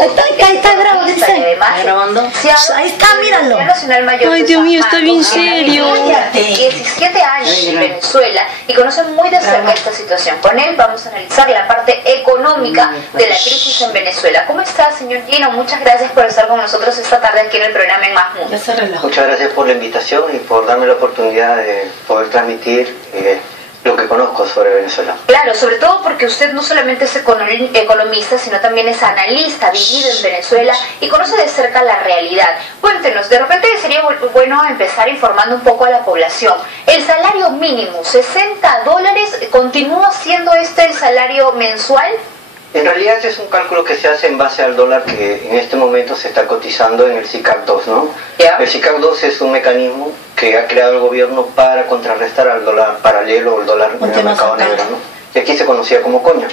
Ahí está grabando, dice. ¿Está grabando? Ahí está, míralo. Ay, Dios mío, está bien serio. 17 años en Venezuela y conoce muy de cerca esta situación. Con él vamos a analizar la parte económica de la crisis en Venezuela. ¿Cómo está, señor Gino? Muchas gracias por estar con nosotros esta tarde aquí en el programa En Más Mundo. Muchas gracias por la invitación y por darme la oportunidad de poder transmitir lo que conozco sobre Venezuela. Claro, sobre todo porque usted no solamente es economista, sino también es analista, vivido en Venezuela y conoce de cerca la realidad. Cuéntenos, de repente sería bueno empezar informando un poco a la población. El salario mínimo, $60, ¿continúa siendo este el salario mensual? En realidad este es un cálculo que se hace en base al dólar que en este momento se está cotizando en el SICAC 2, ¿no? ¿Ya? El SICAC 2 es un mecanismo que ha creado el gobierno para contrarrestar al dólar paralelo o el dólar en el mercado negro, ¿no? Y aquí se conocía como coño.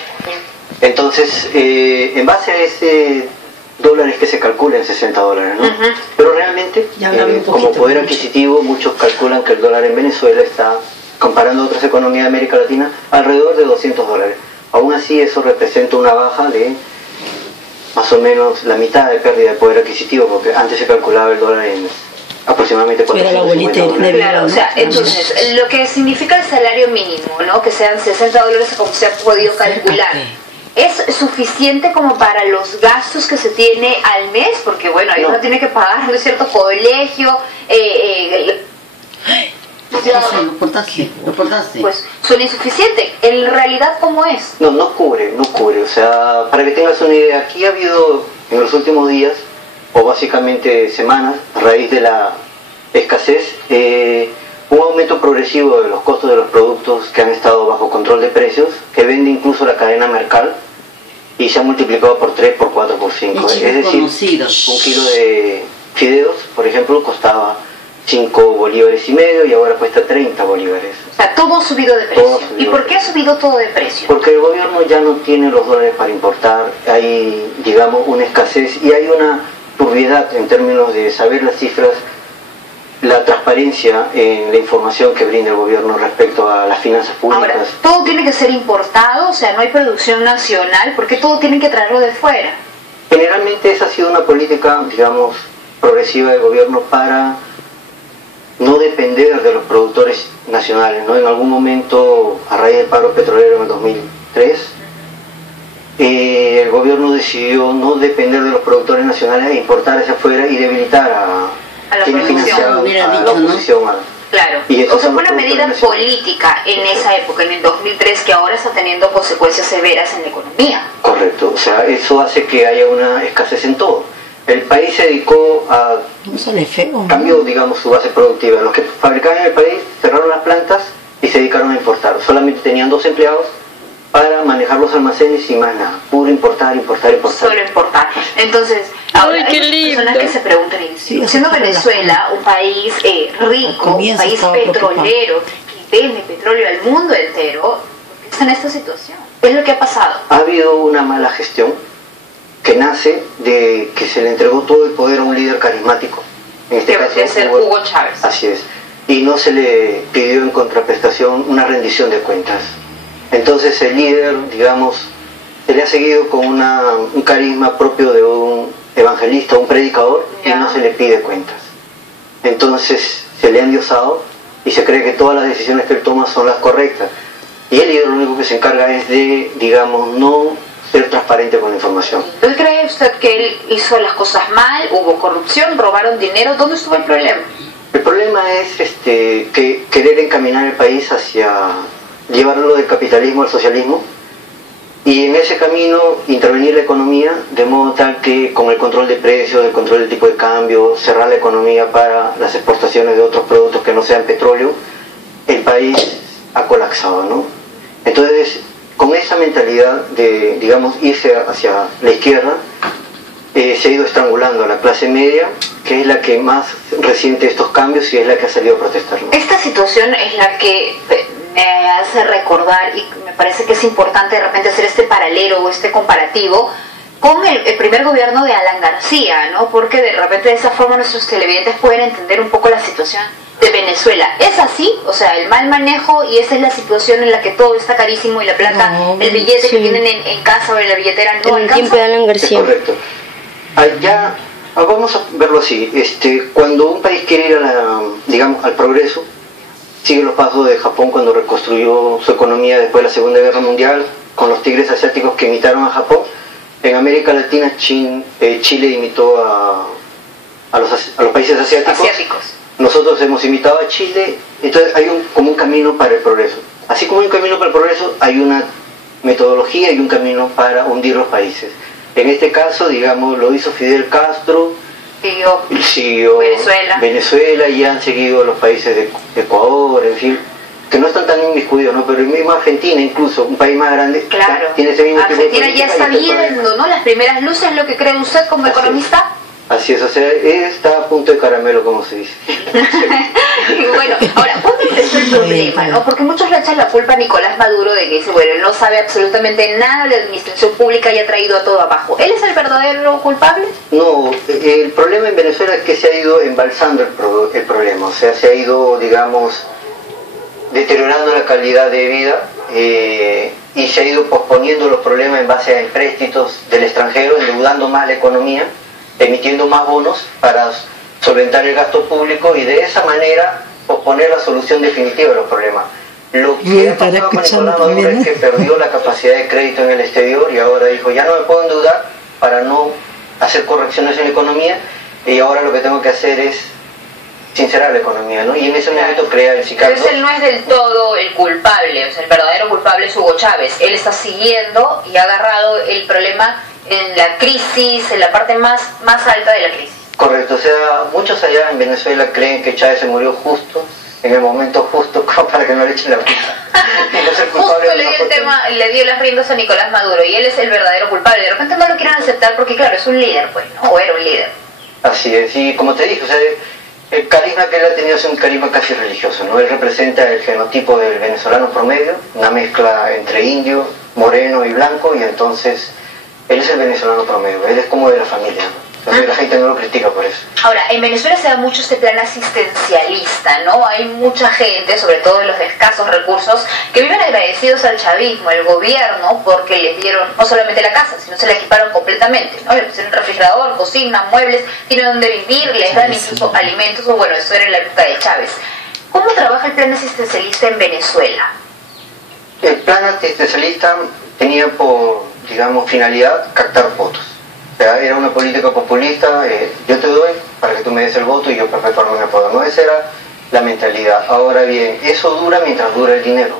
Entonces, en base a ese dólar es que se calcula en $60, ¿no? Pero realmente, como poder adquisitivo, muchos calculan que el dólar en Venezuela está, comparando a otras economías de América Latina, alrededor de $200. Aún así, eso representa una baja de más o menos la mitad de pérdida de poder adquisitivo, porque antes se calculaba el dólar en aproximadamente $450. Claro, o sea, entonces, lo que significa el salario mínimo, ¿no? Que sean $60 como se ha podido calcular. ¿Es suficiente como para los gastos que se tiene al mes? Porque, bueno, ahí uno tiene que pagar, ¿no es cierto?, colegio, pues suena insuficiente. ¿En realidad cómo es? No cubre. O sea, para que tengas una idea, aquí ha habido en los últimos días, o básicamente semanas, a raíz de la escasez, un aumento progresivo de los costos de los productos que han estado bajo control de precios, que vende incluso la cadena Mercal, y se ha multiplicado por 3, por 4, por 5. Es decir, un kilo de fideos, por ejemplo, costaba 5 bolívares y medio y ahora cuesta 30 bolívares. O sea, todo ha subido de precio. ¿Y por qué ha subido todo de precio? Porque el gobierno ya no tiene los dólares para importar, hay, digamos, una escasez y hay una turbiedad en términos de saber las cifras, la transparencia en la información que brinda el gobierno respecto a las finanzas públicas. Ahora, ¿todo tiene que ser importado? O sea, ¿no hay producción nacional? ¿Por qué todo tiene que traerlo de fuera? Generalmente esa ha sido una política, digamos, progresiva del gobierno para no depender de los productores nacionales, ¿no? En algún momento, a raíz del paro petrolero en el 2003, el gobierno decidió no depender de los productores nacionales e importar hacia afuera y debilitar a la oposición. Claro, o sea, fue una medida política en esa época, en el 2003, que ahora está teniendo consecuencias severas en la economía. Correcto, o sea, eso hace que haya una escasez en todo. El país se dedicó a... cambió, digamos, su base productiva. Los que fabricaban en el país cerraron las plantas y se dedicaron a importar. Solamente tenían 2 empleados para manejar los almacenes y más nada. Puro importar. Solo importar. Entonces, ahora hay personas que se preguntan, siendo Venezuela un país rico, un país petrolero, que vende petróleo al mundo entero, ¿por qué está en esta situación? ¿Qué es lo que ha pasado? Ha habido una mala gestión que nace de que se le entregó todo el poder a un líder carismático. En este caso es el Hugo Chávez. Así es. Y no se le pidió en contraprestación una rendición de cuentas. Entonces el líder, digamos, se le ha seguido con un carisma propio de un evangelista, un predicador, y no se le pide cuentas. Entonces se le ha endiosado y se cree que todas las decisiones que él toma son las correctas. Y el líder lo único que se encarga es de, digamos, no ser transparente con la información. ¿Cree usted que él hizo las cosas mal? ¿Hubo corrupción? ¿Robaron dinero? ¿Dónde estuvo el problema? El problema es que querer encaminar el país hacia llevarlo del capitalismo al socialismo y en ese camino intervenir la economía de modo tal que con el control de precios, el control del tipo de cambio, cerrar la economía para las exportaciones de otros productos que no sean petróleo, el país ha colapsado, ¿no? Entonces, con esa mentalidad de, digamos, irse hacia la izquierda, se ha ido estrangulando a la clase media, que es la que más resiente estos cambios y es la que ha salido a protestar, ¿no? Esta situación es la que me hace recordar, y me parece que es importante de repente hacer este paralelo o este comparativo con el primer gobierno de Alan García, ¿no? Porque de repente de esa forma nuestros televidentes pueden entender un poco la situación de Venezuela. ¿Es así? O sea, el mal manejo y esa es la situación en la que todo está carísimo y la plata, el billete que tienen en casa o en la billetera no alcanza. El tiempo de Alan García. Es correcto. allá, vamos a verlo así, cuando un país quiere ir digamos, al progreso, sigue los pasos de Japón cuando reconstruyó su economía después de la Segunda Guerra Mundial, con los tigres asiáticos que imitaron a Japón. En América Latina, Chile imitó a los países asiáticos. Nosotros hemos imitado a Chile, entonces hay como un camino para el progreso. Así como hay un camino para el progreso, hay una metodología y un camino para hundir los países. En este caso, digamos, lo hizo Fidel Castro, siguió Venezuela y han seguido los países de Ecuador, en fin, que no están tan inmiscuidos, ¿no? Pero el mismo Argentina, incluso, un país más grande, claro, tiene ese mismo tipo de Argentina ya está viendo, ¿no? Las primeras luces, lo que cree usted como economista. Así es, o sea, está a punto de caramelo, como se dice. Bueno, ahora, ¿cuándo empezó el problema, no? Porque muchos le echan la culpa a Nicolás Maduro de que dice, bueno, él no sabe absolutamente nada de la administración pública y ha traído a todo abajo. ¿Él es el verdadero culpable? No, el problema en Venezuela es que se ha ido embalsando el problema, o sea, se ha ido, digamos, deteriorando la calidad de vida y se ha ido posponiendo los problemas en base a empréstitos del extranjero, endeudando más la economía, emitiendo más bonos para solventar el gasto público y de esa manera posponer la solución definitiva de los problemas. Lo que ha pasado con Nicolás Maduro es que perdió la capacidad de crédito en el exterior y ahora dijo, ya no me puedo endeudar para no hacer correcciones en la economía y ahora lo que tengo que hacer es sincerar la economía, ¿no? Y en ese momento crea el sicario. Entonces él no es del todo el culpable, o sea, el verdadero culpable es Hugo Chávez. Él está siguiendo y ha agarrado el problema en la crisis, en la parte más alta de la crisis. Correcto, o sea, muchos allá en Venezuela creen que Chávez se murió justo, en el momento justo, como para que no le echen la culpa. Justo le dio las riendas a Nicolás Maduro y él es el verdadero culpable. De repente no lo quieren aceptar porque, claro, es un líder, pues, ¿no? O era un líder. Así es, y como te dije, o sea, el carisma que él ha tenido es un carisma casi religioso, ¿no? Él representa el genotipo del venezolano promedio, una mezcla entre indio, moreno y blanco, y entonces él es el venezolano promedio, él es como de la familia, ¿no? Entonces la gente no lo critica por eso. Ahora, en Venezuela se da mucho este plan asistencialista, ¿no? Hay mucha gente, sobre todo los de escasos recursos, que viven agradecidos al chavismo, al gobierno, porque les dieron no solamente la casa, sino se la equiparon completamente, ¿no? Le pusieron refrigerador, cocina, muebles, tienen donde vivir, les dan incluso alimentos, o bueno, eso era en la época de Chávez. ¿Cómo trabaja el plan asistencialista en Venezuela? El plan asistencialista tenía por, digamos, finalidad captar votos. O sea, era una política populista, yo te doy para que tú me des el voto y yo perpetuarme en el poder. No, esa era la mentalidad. Ahora bien, eso dura mientras dura el dinero.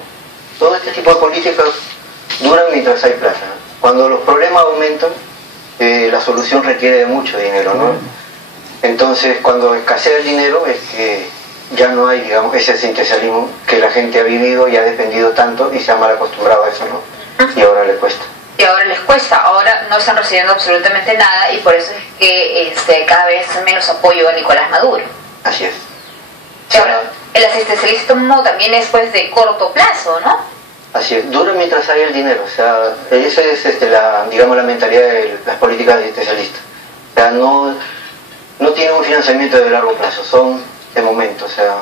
Todo este tipo de políticas duran mientras hay plata. Cuando los problemas aumentan, la solución requiere de mucho dinero, ¿no? Entonces, cuando escasea el dinero es que ya no hay, digamos, ese asistencialismo que la gente ha vivido y ha dependido tanto y se ha mal acostumbrado a eso, ¿no? Y ahora le cuesta. Y ahora les cuesta, ahora no están recibiendo absolutamente nada y por eso es que cada vez menos apoyo a Nicolás Maduro. Así es. Y ahora, el asistencialismo también es pues de corto plazo, ¿no? Así es, dura mientras hay el dinero, o sea, esa es digamos, la mentalidad de las políticas asistencialistas. O sea, no tienen un financiamiento de largo plazo, son de momento, o sea,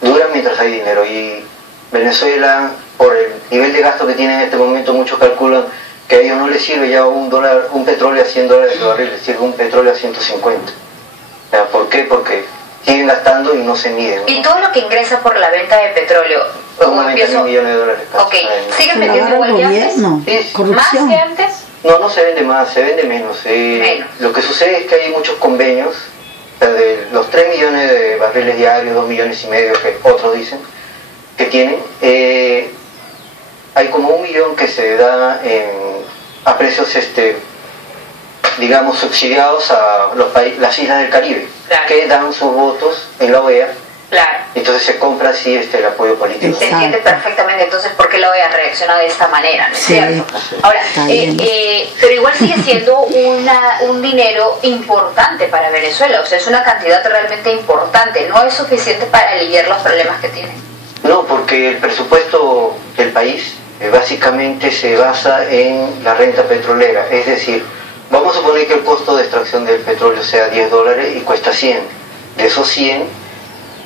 duran mientras hay dinero. Y Venezuela, por el nivel de gasto que tiene en este momento, muchos calculan que a ellos no les sirve ya un petróleo a $100 el barril, les sirve un petróleo a 150. O sea, ¿por qué? Porque siguen gastando y no se miden, ¿no? Y todo lo que ingresa por la venta de petróleo, como 90.000 millones de dólares. Ok, ¿siguen vendiendo igual que antes? Sí. ¿Más que antes? No se vende más, se vende menos. Lo que sucede es que hay muchos convenios, o sea, de los 3 millones de barriles diarios, 2,5 millones que otros dicen que tienen, hay como 1 millón que se da a precios, digamos, subsidiados a las islas del Caribe, claro, que dan sus votos en la OEA. Claro. Entonces se compra así el apoyo político. Se entiende perfectamente entonces por qué la OEA reacciona de esta manera, ¿no es cierto? Ahora, pero igual sigue siendo un dinero importante para Venezuela, o sea, es una cantidad realmente importante, no es suficiente para aliviar los problemas que tienen. No, porque el presupuesto del país básicamente se basa en la renta petrolera, es decir, vamos a suponer que el costo de extracción del petróleo sea $10 y cuesta 100. De esos 100,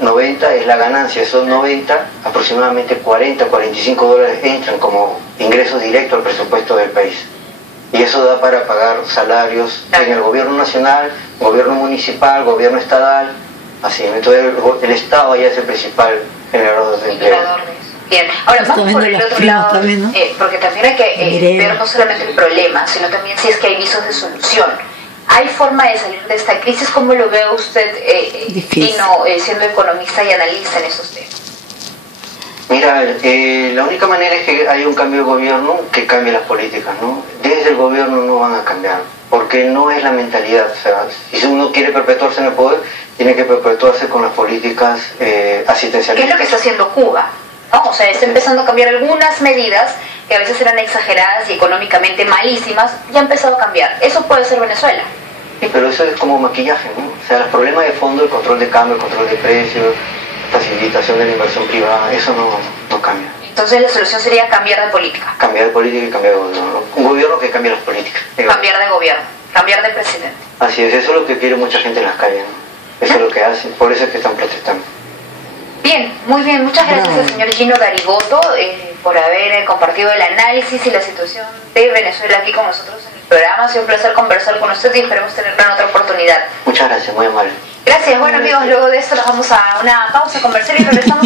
90 es la ganancia. Esos 90, aproximadamente $40, $45 entran como ingresos directos al presupuesto del país. Y eso da para pagar salarios Claro. en el gobierno nacional, gobierno municipal, gobierno estatal, así. Entonces el Estado ya es el principal generador de empleo. Generador de eso. Bien, ahora Está vamos por viendo el los otro primos lado, también, ¿no? porque también hay que Mirena. ver no solamente el problema, sino también si es que hay visos de solución. ¿Hay forma de salir de esta crisis? ¿Cómo lo ve usted, Difícil. Tino, siendo economista y analista en esos temas? Mira, la única manera es que haya un cambio de gobierno que cambie las políticas, ¿no? Desde el gobierno no van a cambiar, porque no es la mentalidad. O sea, si uno quiere perpetuarse en el poder, tiene que perpetuarse con las políticas asistencialistas. ¿Qué es lo que está haciendo Cuba? ¿No? O sea, está empezando a cambiar algunas medidas que a veces eran exageradas y económicamente malísimas, ya ha empezado a cambiar. Eso puede ser Venezuela. Sí, pero eso es como maquillaje, ¿no? O sea, los problemas de fondo, el control de cambio, el control de precios, facilitación de la inversión privada, eso no cambia. Entonces la solución sería cambiar de política, Cambiar de política y cambiar de gobierno, ¿no? Un gobierno que cambie las políticas. cambiar de gobierno, cambiar de presidente. Así es, eso es lo que quiere mucha gente en las calles, ¿no? Eso es lo que hacen, por eso es que están protestando. Bien, muy bien. Muchas gracias Bravo. al señor Gino Garigoto por haber compartido el análisis y la situación de Venezuela aquí con nosotros en el programa. Ha sido un placer conversar con usted y esperemos tenerlo en otra oportunidad. Muchas gracias, muy amable. Gracias. Bueno, amigos, luego de esto nos vamos a una pausa comercial y regresamos.